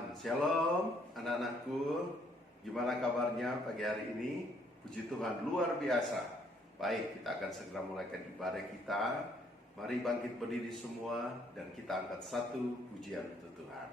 Tuhan. Shalom anak-anakku. Gimana kabarnya pagi hari ini? Puji Tuhan luar biasa. Baik, kita akan segera mulaikan ibadah kita. Mari bangkit berdiri semua dan kita angkat satu pujian untuk Tuhan.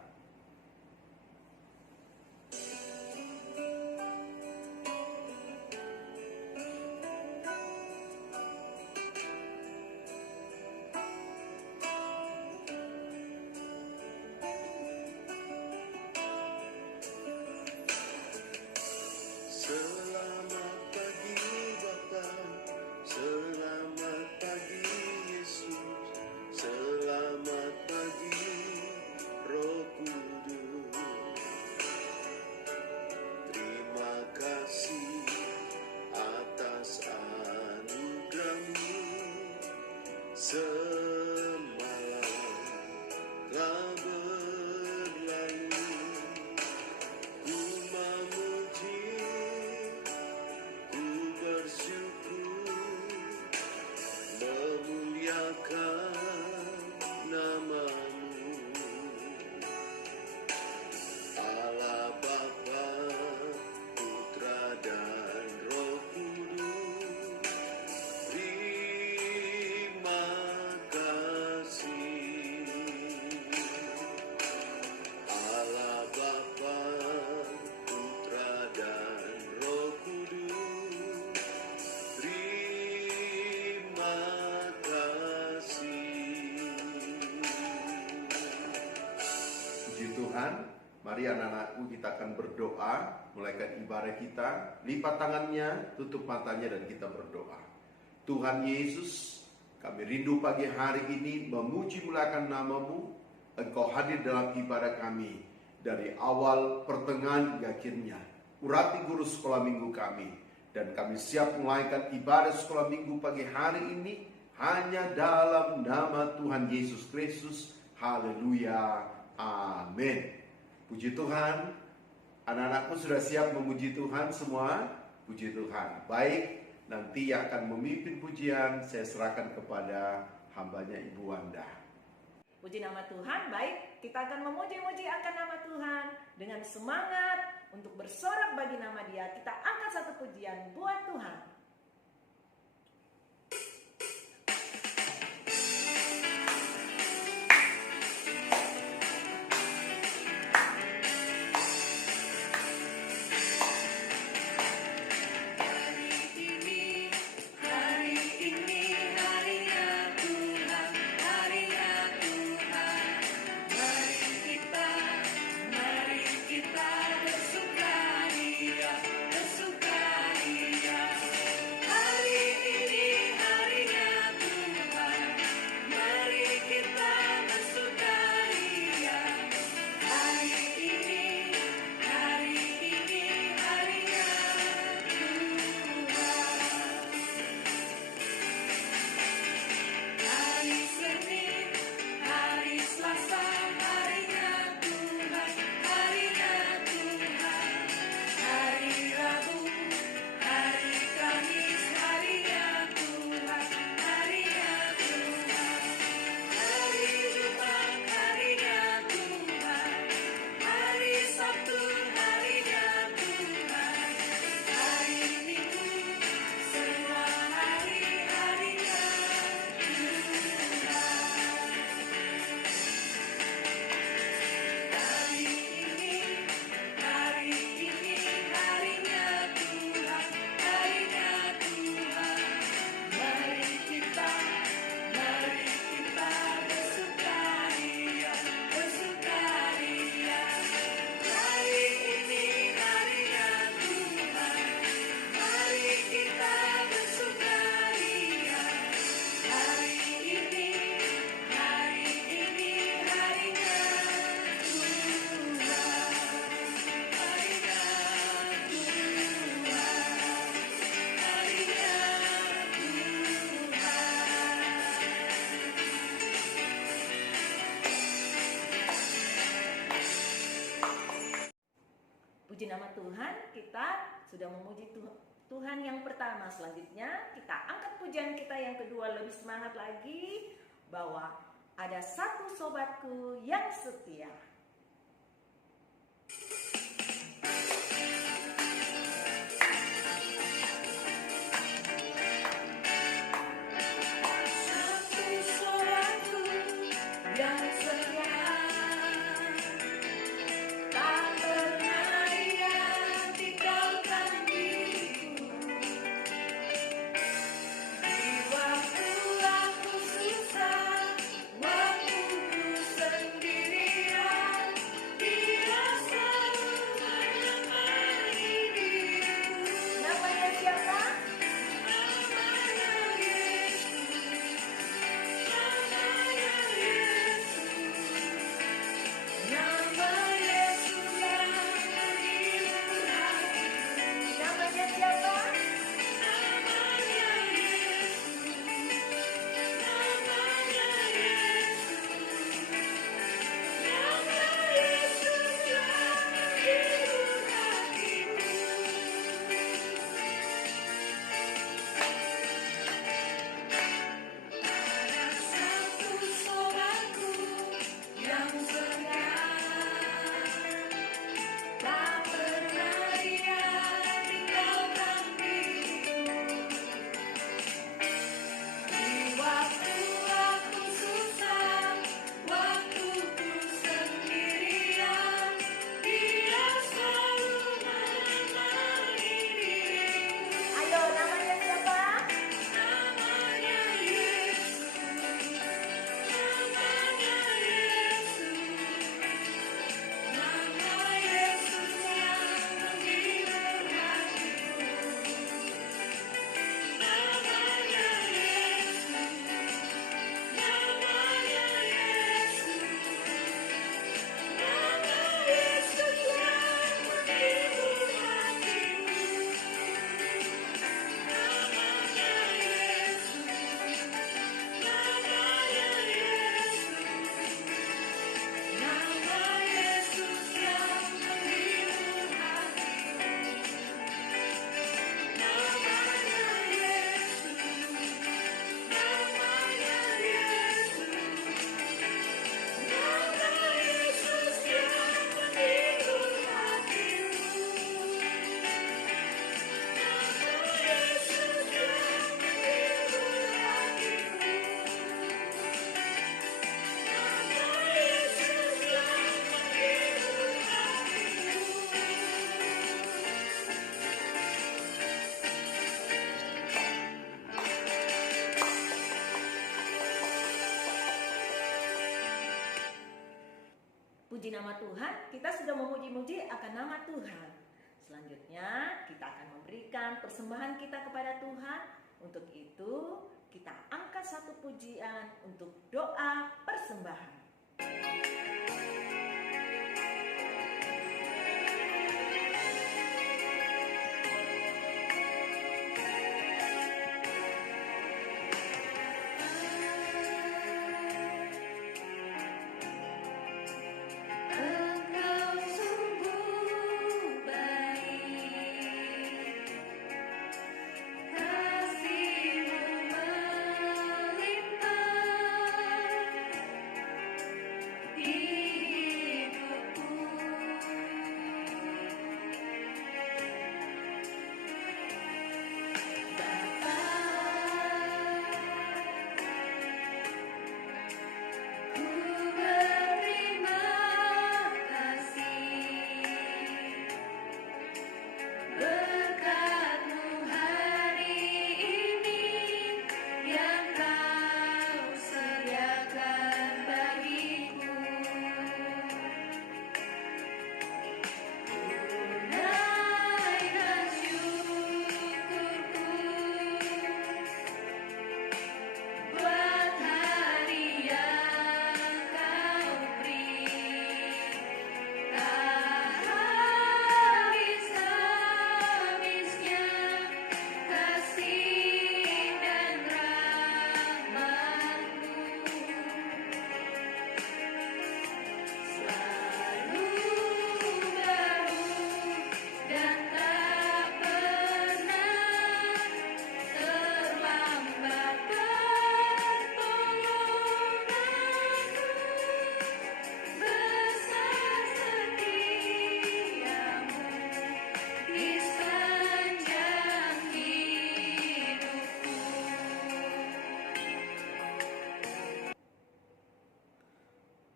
Mari anak-anakku kita akan berdoa, mulaikan ibadah kita, lipat tangannya, tutup matanya dan kita berdoa. Tuhan Yesus, kami rindu pagi hari ini memuji muliakan nama-Mu. Engkau hadir dalam ibadah kami dari awal, pertengahan hingga akhirnya. Urati guru sekolah minggu kami dan kami siap mulaikan ibadah sekolah minggu pagi hari ini hanya dalam nama Tuhan Yesus Kristus. Haleluya. Amin. Puji Tuhan, anak-anakku sudah siap memuji Tuhan semua? Puji Tuhan. Baik, nanti yang akan memimpin pujian saya serahkan kepada hambanya Ibu Wanda. Puji nama Tuhan. Baik, kita akan memuji-muji akan nama Tuhan dengan semangat untuk bersorak bagi nama Dia. Kita angkat satu pujian buat Tuhan. Puji nama Tuhan, kita sudah memuji Tuhan yang pertama. Selanjutnya kita angkat pujian kita yang kedua lebih semangat lagi, bahwa ada satu sobatku yang setia. Puji nama Tuhan, kita sudah memuji-muji akan nama Tuhan. Selanjutnya kita akan memberikan persembahan kita kepada Tuhan. Untuk itu kita angkat satu pujian untuk doa persembahan.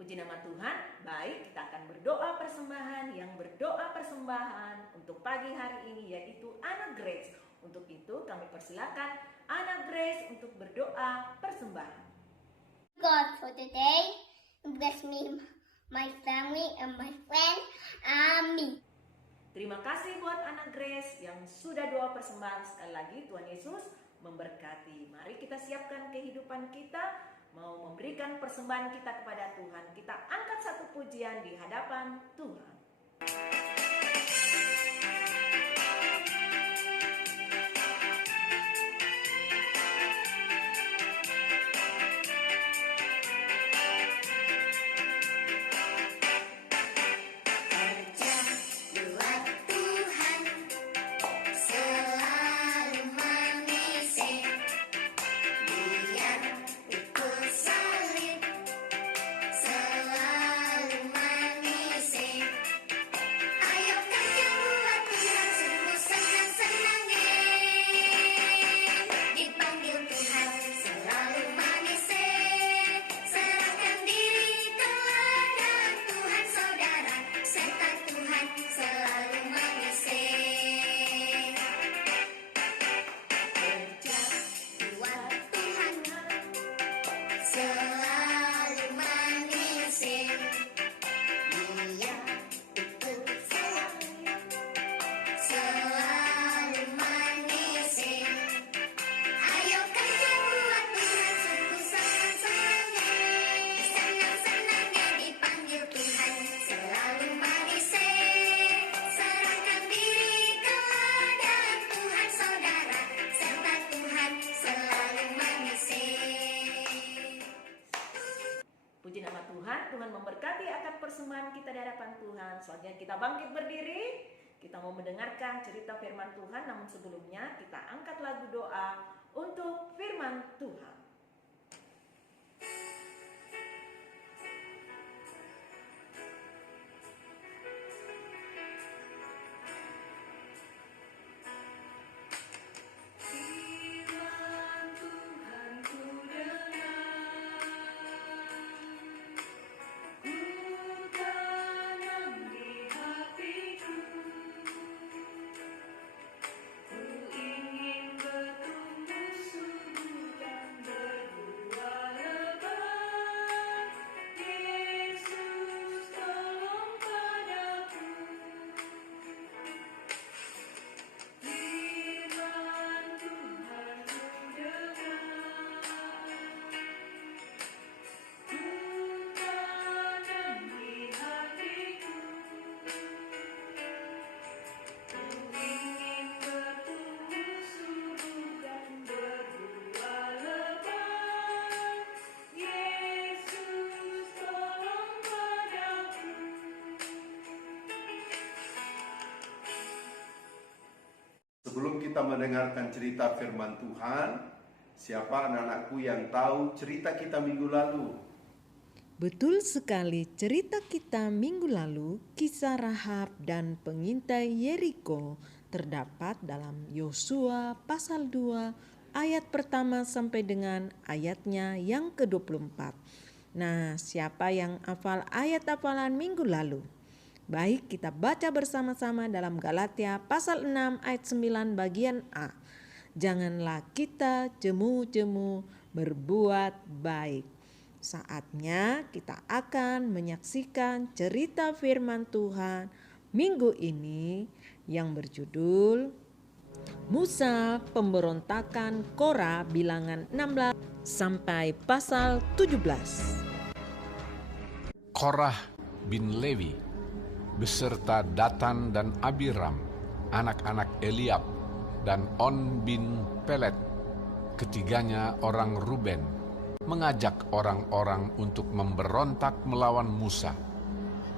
Puji nama Tuhan, baik kita akan berdoa persembahan. Yang berdoa persembahan untuk pagi hari ini yaitu Ana Grace. Untuk itu kami persilakan Ana Grace untuk berdoa persembahan. God for today, bless me, my family and my friends, amin. Terima kasih buat Ana Grace yang sudah doa persembahan. Sekali lagi Tuhan Yesus memberkati. Mari kita siapkan kehidupan kita, mau memberikan persembahan kita kepada Tuhan. Kita angkat satu pujian di hadapan Tuhan. Puji nama Tuhan, Tuhan memberkati akan persembahan kita di hadapan Tuhan. Selanjutnya kita bangkit berdiri, kita mau mendengarkan cerita firman Tuhan. Namun sebelumnya kita angkat lagu doa untuk firman Tuhan. Bertumbuh subur dan berdua lebat. kita mendengarkan cerita firman Tuhan, siapa anak-anakku yang tahu cerita kita minggu lalu? Betul sekali, cerita kita minggu lalu, kisah Rahab dan pengintai Yeriko terdapat dalam Yosua pasal 2 ayat pertama sampai dengan ayatnya yang ke-24. Nah, siapa yang hafal ayat hafalan minggu lalu? Baik, kita baca bersama-sama dalam Galatia pasal 6 ayat 9 bagian A. Janganlah kita jemu-jemu berbuat baik. Saatnya kita akan menyaksikan cerita firman Tuhan minggu ini yang berjudul Musa Pemberontakan Korah, bilangan 16 sampai pasal 17. Korah bin Lewi beserta Datan dan Abiram, anak-anak Eliab, dan On bin Pelet, ketiganya orang Ruben, mengajak orang-orang untuk memberontak melawan Musa,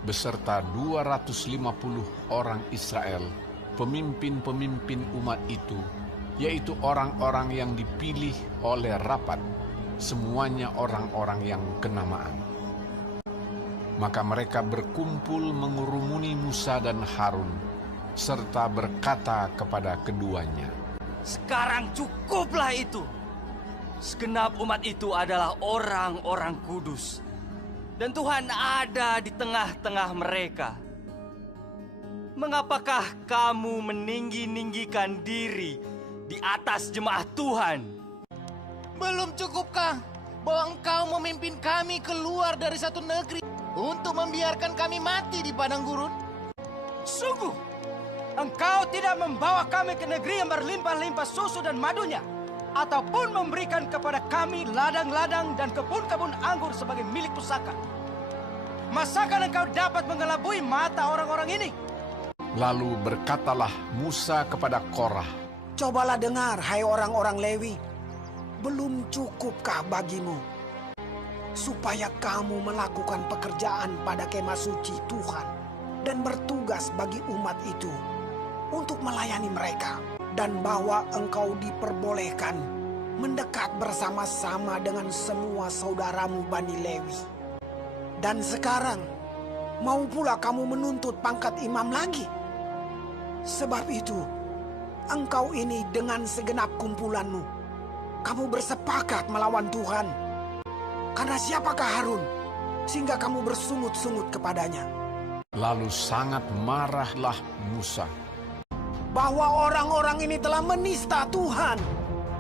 beserta 250 orang Israel, pemimpin-pemimpin umat itu, yaitu orang-orang yang dipilih oleh rapat, semuanya orang-orang yang kenamaan. Maka mereka berkumpul mengurumuni Musa dan Harun, serta berkata kepada keduanya, "Sekarang cukuplah itu. Segenap umat itu adalah orang-orang kudus, dan Tuhan ada di tengah-tengah mereka. Mengapakah kamu meninggi-ninggikan diri di atas jemaat Tuhan?" Belum cukupkah bahwa engkau memimpin kami keluar dari satu negeri untuk membiarkan kami mati di padang gurun? Sungguh, engkau tidak membawa kami ke negeri yang berlimpah-limpah susu dan madunya, ataupun memberikan kepada kami ladang-ladang dan kebun-kebun anggur sebagai milik pusaka. Masakan engkau dapat mengelabui mata orang-orang ini? Lalu berkatalah Musa kepada Korah, "Cobalah dengar, hai orang-orang Lewi, belum cukupkah bagimu supaya kamu melakukan pekerjaan pada kemah suci Tuhan dan bertugas bagi umat itu untuk melayani mereka, dan bahwa engkau diperbolehkan mendekat bersama-sama dengan semua saudaramu Bani Lewi. Dan sekarang mau pula kamu menuntut pangkat imam lagi? Sebab itu engkau ini dengan segenap kumpulanmu, kamu bersepakat melawan Tuhan. Karena siapakah Harun sehingga kamu bersungut-sungut kepadanya?" Lalu sangat marahlah Musa. "Bahwa orang-orang ini telah menista Tuhan."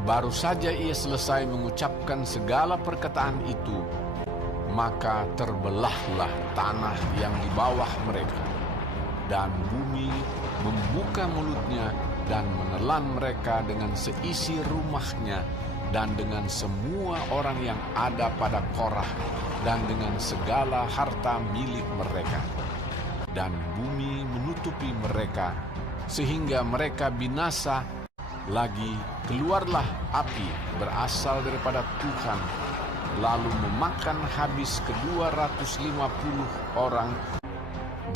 Baru saja ia selesai mengucapkan segala perkataan itu, maka terbelahlah tanah yang di bawah mereka, dan bumi membuka mulutnya dan menelan mereka dengan seisi rumahnya, dan dengan semua orang yang ada pada Korah, dan dengan segala harta milik mereka. Dan bumi menutupi mereka, sehingga mereka binasa. Lagi keluarlah api berasal daripada Tuhan, lalu memakan habis ke-250 orang,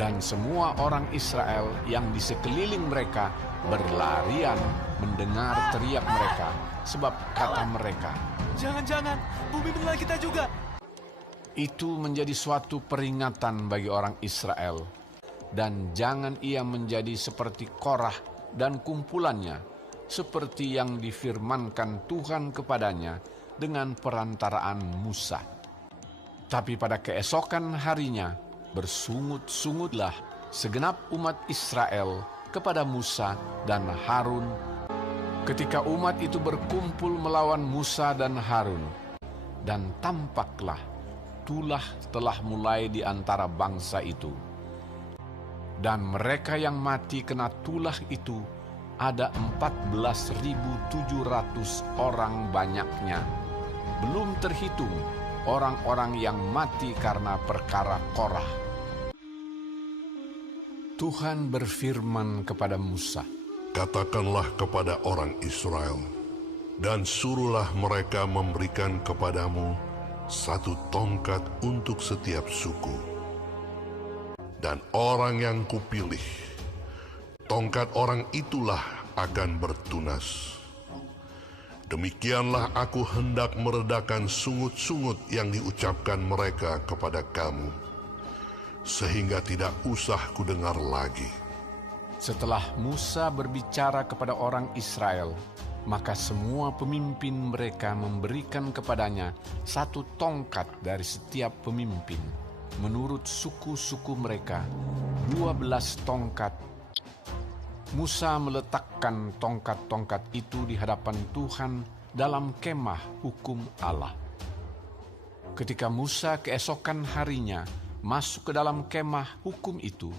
dan semua orang Israel yang di sekeliling mereka berlarian mendengar teriak mereka, sebab kata mereka, Jangan-jangan bumi menelan kita juga. itu menjadi suatu peringatan bagi orang Israel, dan jangan ia menjadi seperti Korah dan kumpulannya, seperti yang difirmankan Tuhan kepadanya dengan perantaraan Musa. Tapi pada keesokan harinya bersungut-sungutlah segenap umat Israel kepada Musa dan Harun. Ketika umat itu berkumpul melawan Musa dan Harun, dan tampaklah tulah telah mulai di antara bangsa itu. Dan mereka yang mati kena tulah itu ada 14.700 orang banyaknya. Belum terhitung orang-orang yang mati karena perkara Korah. Tuhan berfirman kepada Musa, "Katakanlah kepada orang Israel, dan suruhlah mereka memberikan kepadamu satu tongkat untuk setiap suku. Dan orang yang kupilih, tongkat orang itulah akan bertunas. Demikianlah aku hendak meredakan sungut-sungut yang diucapkan mereka kepada kamu, sehingga tidak usah kudengar lagi. Setelah Musa berbicara kepada orang Israel, maka semua pemimpin mereka memberikan kepadanya 1 tongkat dari setiap pemimpin, menurut suku-suku mereka, 12 tongkat. Musa meletakkan tongkat-tongkat itu di hadapan Tuhan dalam kemah hukum Allah. Ketika Musa keesokan harinya masuk ke dalam kemah hukum itu,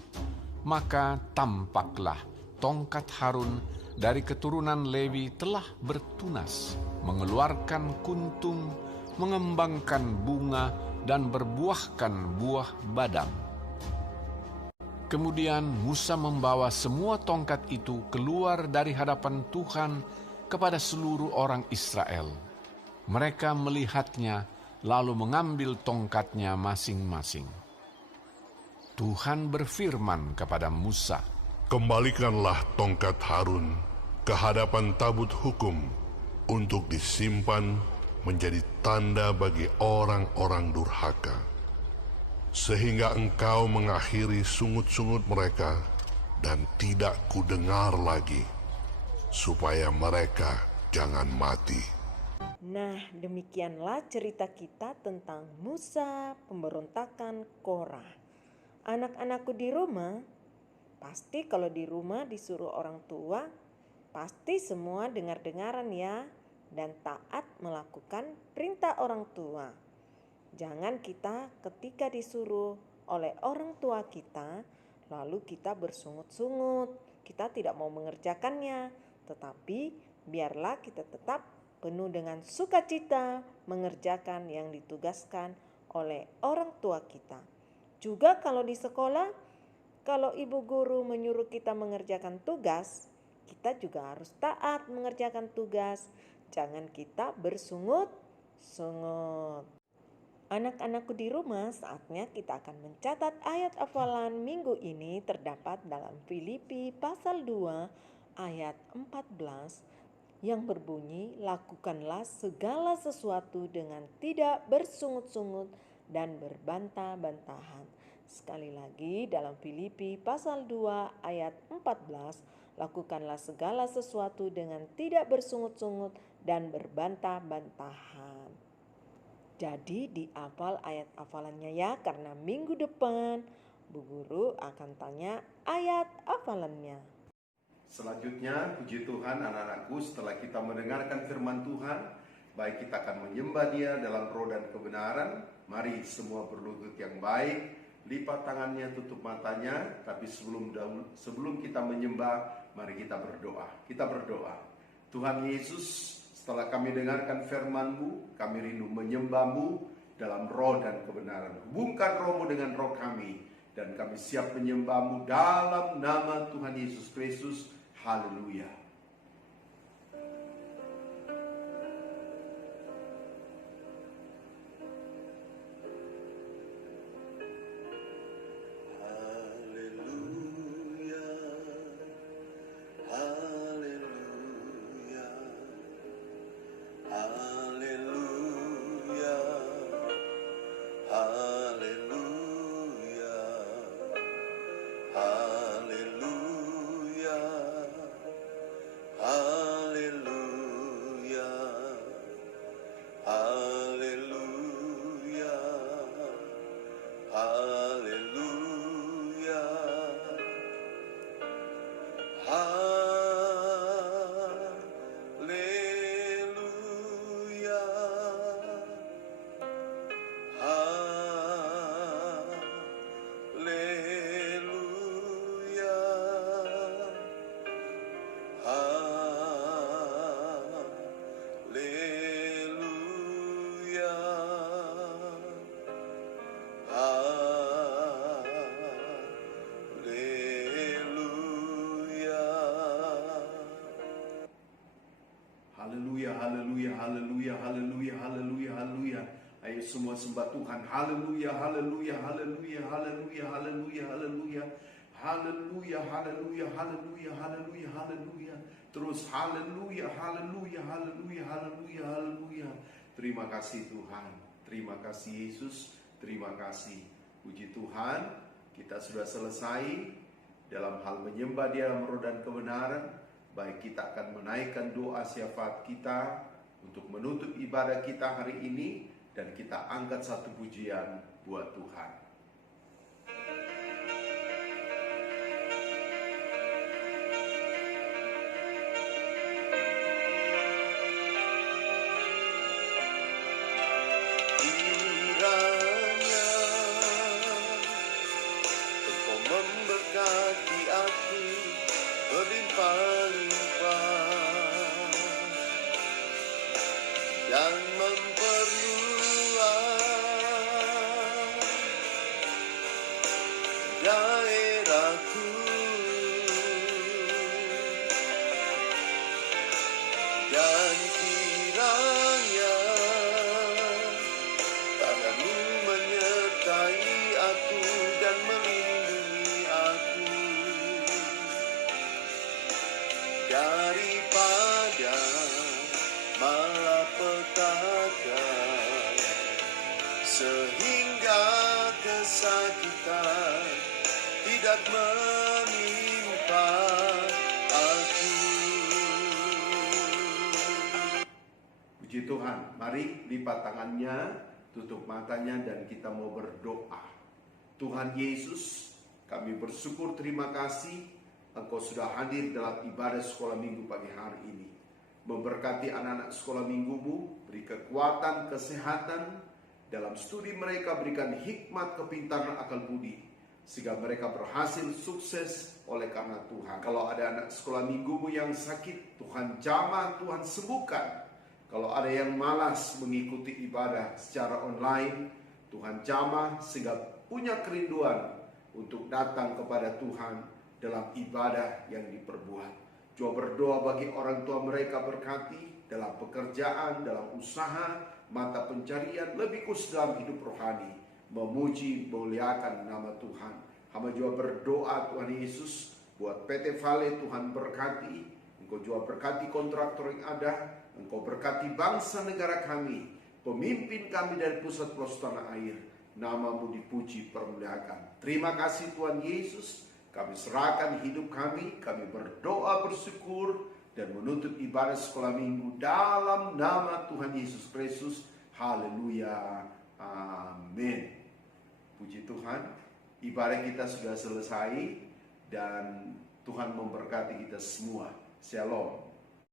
maka tampaklah tongkat Harun dari keturunan Lewi telah bertunas, mengeluarkan kuntum, mengembangkan bunga, dan berbuahkan buah badam. Kemudian Musa membawa semua tongkat itu keluar dari hadapan Tuhan kepada seluruh orang Israel. Mereka melihatnya, lalu mengambil tongkatnya masing-masing. Tuhan berfirman kepada Musa, Kembalikanlah tongkat Harun ke hadapan tabut hukum untuk disimpan menjadi tanda bagi orang-orang durhaka, sehingga engkau mengakhiri sungut-sungut mereka dan tidak kudengar lagi, supaya mereka jangan mati. Nah, demikianlah cerita kita tentang Musa, pemberontakan Korah. Anak-anakku di rumah, pasti kalau di rumah disuruh orang tua, pasti semua dengar-dengaran ya, dan taat melakukan perintah orang tua. Jangan kita ketika disuruh oleh orang tua kita, lalu kita bersungut-sungut, kita tidak mau mengerjakannya. Tetapi biarlah kita tetap penuh dengan sukacita mengerjakan yang ditugaskan oleh orang tua kita. Juga kalau di sekolah, kalau ibu guru menyuruh kita mengerjakan tugas, kita juga harus taat mengerjakan tugas. Jangan kita bersungut-sungut. Anak-anakku di rumah, saatnya kita akan mencatat ayat hafalan minggu ini terdapat dalam Filipi pasal 2 ayat 14 yang berbunyi, lakukanlah segala sesuatu dengan tidak bersungut-sungut dan berbantah-bantahan. Sekali lagi dalam Filipi pasal 2 ayat 14, lakukanlah segala sesuatu dengan tidak bersungut-sungut dan berbantah-bantahan. Jadi dihafal ayat hafalannya ya, karena minggu depan Bu Guru akan tanya ayat hafalannya. Selanjutnya, puji Tuhan anak-anakku, setelah kita mendengarkan firman Tuhan, baik kita akan menyembah Dia dalam roh dan kebenaran. Mari semua berlutut yang baik, lipat tangannya, tutup matanya. Tapi sebelum kita menyembah, mari kita berdoa. Kita berdoa. Tuhan Yesus, setelah kami dengarkan firman-Mu, kami rindu menyembah-Mu dalam roh dan kebenaran. Hubungkan roh-Mu dengan roh kami, dan kami siap menyembah-Mu dalam nama Tuhan Yesus Kristus. Haleluya. Haleluya, haleluya, haleluya, haleluya, haleluya. Ayo semua sembah Tuhan. Haleluya, haleluya, haleluya, haleluya, haleluya, haleluya. Haleluya, haleluya, haleluya, haleluya, haleluya. Terus haleluya, haleluya, haleluya, haleluya, haleluya. Terima kasih Tuhan, terima kasih Yesus, terima kasih. Puji Tuhan, kita sudah selesai dalam hal menyembah di dalam roh dan kebenaran. Baik, kita akan menaikkan doa syafaat kita untuk menutup ibadah kita hari ini, dan kita angkat satu pujian buat Tuhan. Dan memperluas daerahku, dan kiranya tangan-Mu menyertai aku dan melindungi aku daripada malapetaka, sehingga kesakitan tidak menimpa aku. Puji Tuhan, mari lipat tangannya, tutup matanya, dan kita mau berdoa. Tuhan Yesus, kami bersyukur, terima kasih Engkau sudah hadir dalam ibadah sekolah minggu pagi hari ini. Memberkati anak-anak sekolah minggu-Mu, beri kekuatan, kesehatan dalam studi mereka, berikan hikmat, kepintaran, akal budi, sehingga mereka berhasil sukses oleh karena Tuhan. Kalau ada anak sekolah minggu-Mu yang sakit, Tuhan jamah, Tuhan sembuhkan. Kalau ada yang malas mengikuti ibadah secara online, Tuhan jamah sehingga punya kerinduan untuk datang kepada Tuhan dalam ibadah yang diperbuat. Juga berdoa bagi orang tua mereka, berkati dalam pekerjaan, dalam usaha, mata pencarian, lebih khusus dalam hidup rohani, memuji, memuliakan nama Tuhan. Hamba juga berdoa Tuhan Yesus buat PT Vale, Tuhan berkati. Engkau juga berkati kontraktor yang ada, Engkau berkati bangsa negara kami, pemimpin kami dari pusat pelosok tanah air. Nama-Mu dipuji, permuliakan. Terima kasih Tuhan Yesus. Kami serahkan hidup kami berdoa, bersyukur, dan menutup ibadah sekolah minggu dalam nama Tuhan Yesus Kristus. Haleluya, amin. Puji Tuhan, ibadah kita sudah selesai, dan Tuhan memberkati kita semua. Shalom.